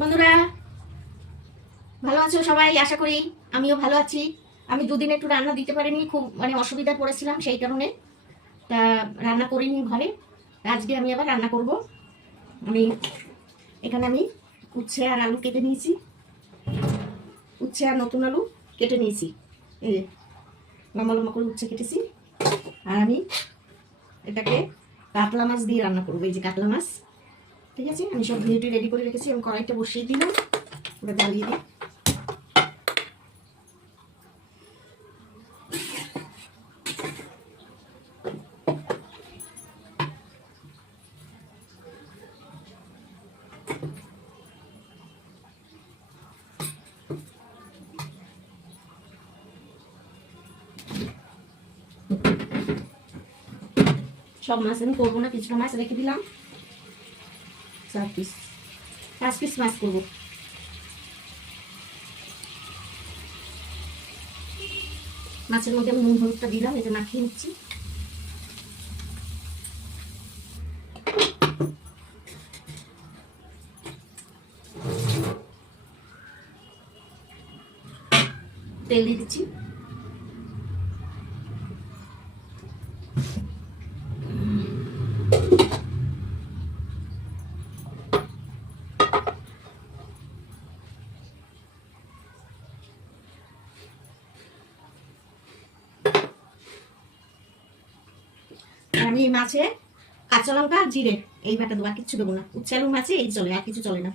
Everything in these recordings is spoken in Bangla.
বন্ধুরা ভালো আছো সবাই? আশা করি আমিও ভালো আছি। আমি দুদিন একটু রান্না দিতে পারিনি, খুব অসুবিধা পড়েছিলাম, সেই কারণে তা রান্না করিনি ঘরে। আজকে আমি আবার রান্না করব। আমি এখানে উচ্ছে আর আলু কেটে নিয়েছি, উচ্ছে আর নতুন আলু কেটে নিয়েছি। এই যে লম্বা লম্বা করে উচ্ছে কেটেছি। আর আমি এটাকে কাতলা মাছ দিয়ে রান্না করবো। এই যে কাতলা মাছ, ঠিক আছে। আমি সব ভিডিওটি রেডি করে রেখেছি। আমি কড়াইটা বসিয়ে দিলাম, ওটা জ্বালিয়ে দিই। সব মাছ আমি করবো না, কিছুটা মাছ রেখে দিলাম। 4 পিস 5 পিস মাছ করবো। মাছের মধ্যে আমি নুন হলুদটা দিলাম, এই যে মাখিয়ে নিচ্ছি। তেল দিয়ে দিচ্ছি। আমি এই মাছে কাঁচা লঙ্কা আর জিরে এই বাটা দেবো, আর কিচ্ছু দেবো না। উচ্ছে আলুর মাছে এই চলে, আর কিছু চলে না।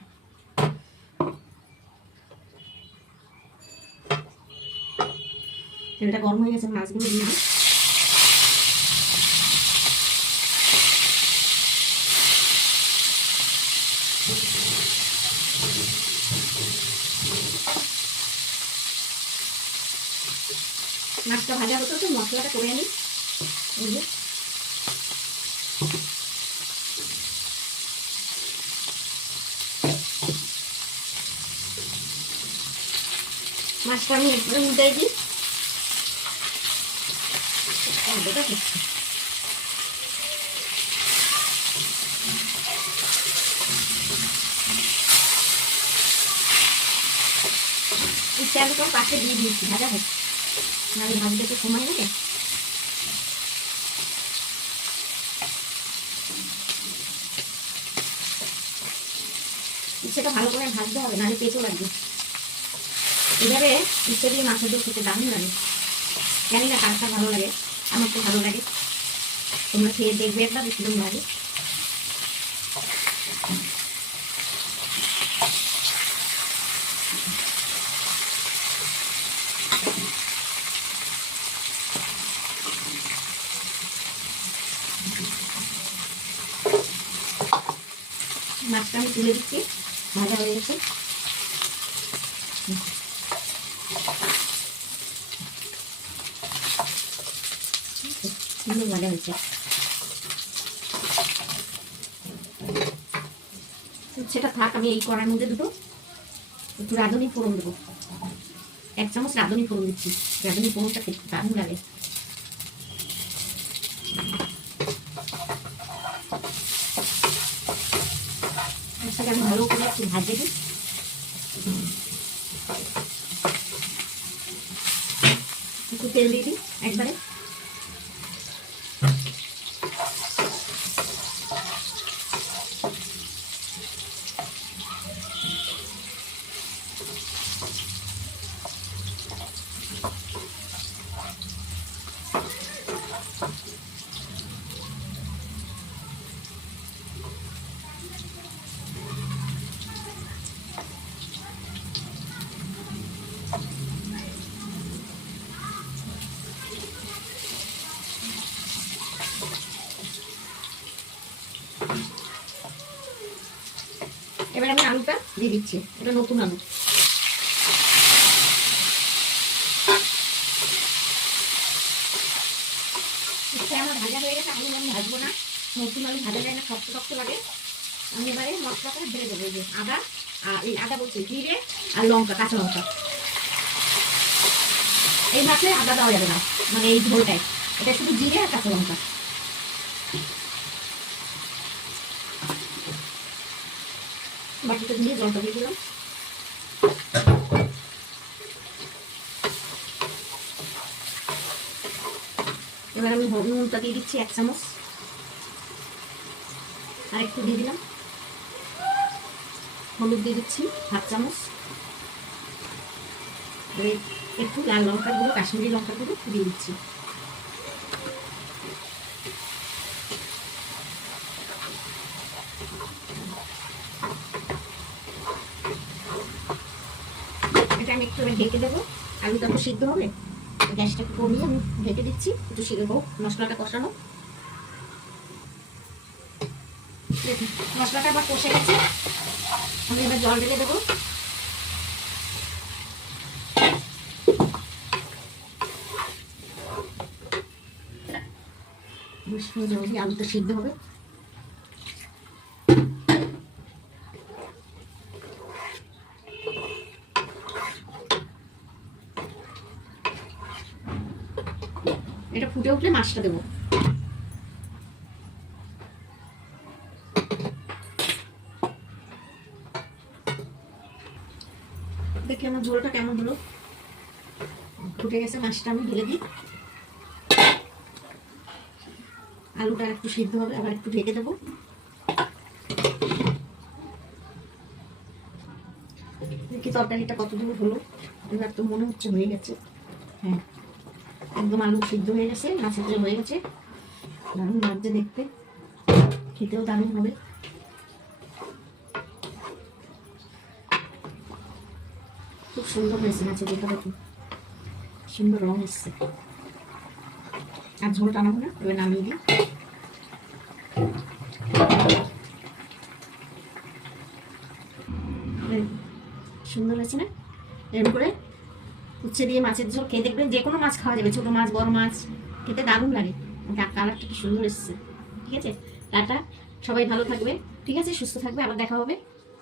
তেলটা গরম হয়ে গেছে, মাছগুলো দিয়ে দিই। মাছটা ভাজা হতো তো মশলাটা করে আনি। মাছটা আমি উল্টে দিই। উচ্ছে আলুটা পাশে দিয়ে দিয়েছি, ভাজা হচ্ছে। নাহলে ভাজতে তো সময় লাগে। উচ্ছেটা ভালো করে ভাজতে হবে, নাহলে পেঁচো লাগবে। এভাবে উচ্ছে দিয়ে মাছের ঝোল খেতে দারুণ লাগে। জানি না কার কার ভালো লাগে, আমার তো ভালো লাগে। তোমরা খেয়ে দেখবে একবার, বেশি দাম লাগে। মাছটা আমি তুলে দিচ্ছি, ভাজা হয়ে গেছে। ভাজা হয়েছে। সেটা থাক, আমি এই কড়ার মধ্যে দুটো একটু রাঁধুনি ফোড়ন দেবো। 1 চামচ রাঁধুনি ফোড়ন দিচ্ছি। রাঁধুনি ফোড়নটা খেতে দারুণ লাগে। একসাথে আমি ভালো করে একটু ভাজে দিই। একটু তেল দিয়ে দিই একবারে। এবার আমি আলুটা দিয়ে দিচ্ছি, এটা নতুন আলু। আমার ভাজা হয়ে গেছে, আলু আমি ভাজবো না। নতুন আলু ভাজা যায় না, শক্ত শক্ত লাগে। আমি এবারে মশলাটা ঢেলে দেবো। এই যে আদা, আর এই আদা বলছি জিরে আর লঙ্কা, কাঁচা লঙ্কা। এই মাছে আদা দেওয়া যাবে না, মানে এই ঝোলটাই। এটা শুধু জিরে আর কাঁচা লঙ্কা। বাটিটা দিয়ে জলটা দিয়ে দিলাম। এবার আমি নুনটা দিয়ে দিচ্ছি 1 চামচ, আর একটু দিয়ে দিলাম। হলুদ দিয়ে দিচ্ছি 1/2 চামচ, একটু লাল লঙ্কার গুঁড়ো, কাশ্মীরি লঙ্কার গুঁড়ো দিয়ে দিচ্ছি। এটা আমি একটু ঢেকে দেবো, আলুটা তো সিদ্ধ হবে। গ্যাসটা একটু কমিয়ে আমি ঢেকে দিচ্ছি, একটু সিদ্ধ মশলাটা কষানো। মশলাটা আবার কষে গেছে, আমি এবার জল ঢেলে দেবো। জল দিয়ে আলুটা সিদ্ধ হবে। এটা ফুটে উঠলে মাছটা দেবো। দেখি আমার ঝোলটা কেমন হলো। ফুটে গেছে, মাছটা আমি ঢেলে দিই। আলুটা একটু সিদ্ধ হবে, আবার একটু ঢেকে দেবো। দেখি তরকারিটা কত দূর হলো। এবার তো মনে হচ্ছে হয়ে গেছে। হ্যাঁ, একদম আলু সিদ্ধ হয়ে গেছে, মাছের ঝোল হয়ে গেছে। দারুণ লাগছে দেখতে, খেতেও দারুণ হবে। খুব সুন্দর হয়েছে মাছের ঝোলটা, দেখুন সুন্দর রং এসছে। আর ঝোল টানাবো না, এবার নামিয়ে দিই। সুন্দর হয়েছে না? এরকম করে উচ্ছে দিয়ে মাছের ঝোল খেয়ে দেখবেন, যে কোনো মাছ খাওয়া যাবে, ছোটো মাছ বড় মাছ, খেতে দারুণ লাগে। কালারটা কি সুন্দর এসছে। ঠিক আছে, টাটা, সবাই ভালো থাকবে, ঠিক আছে, সুস্থ থাকবে, আবার দেখা হবে।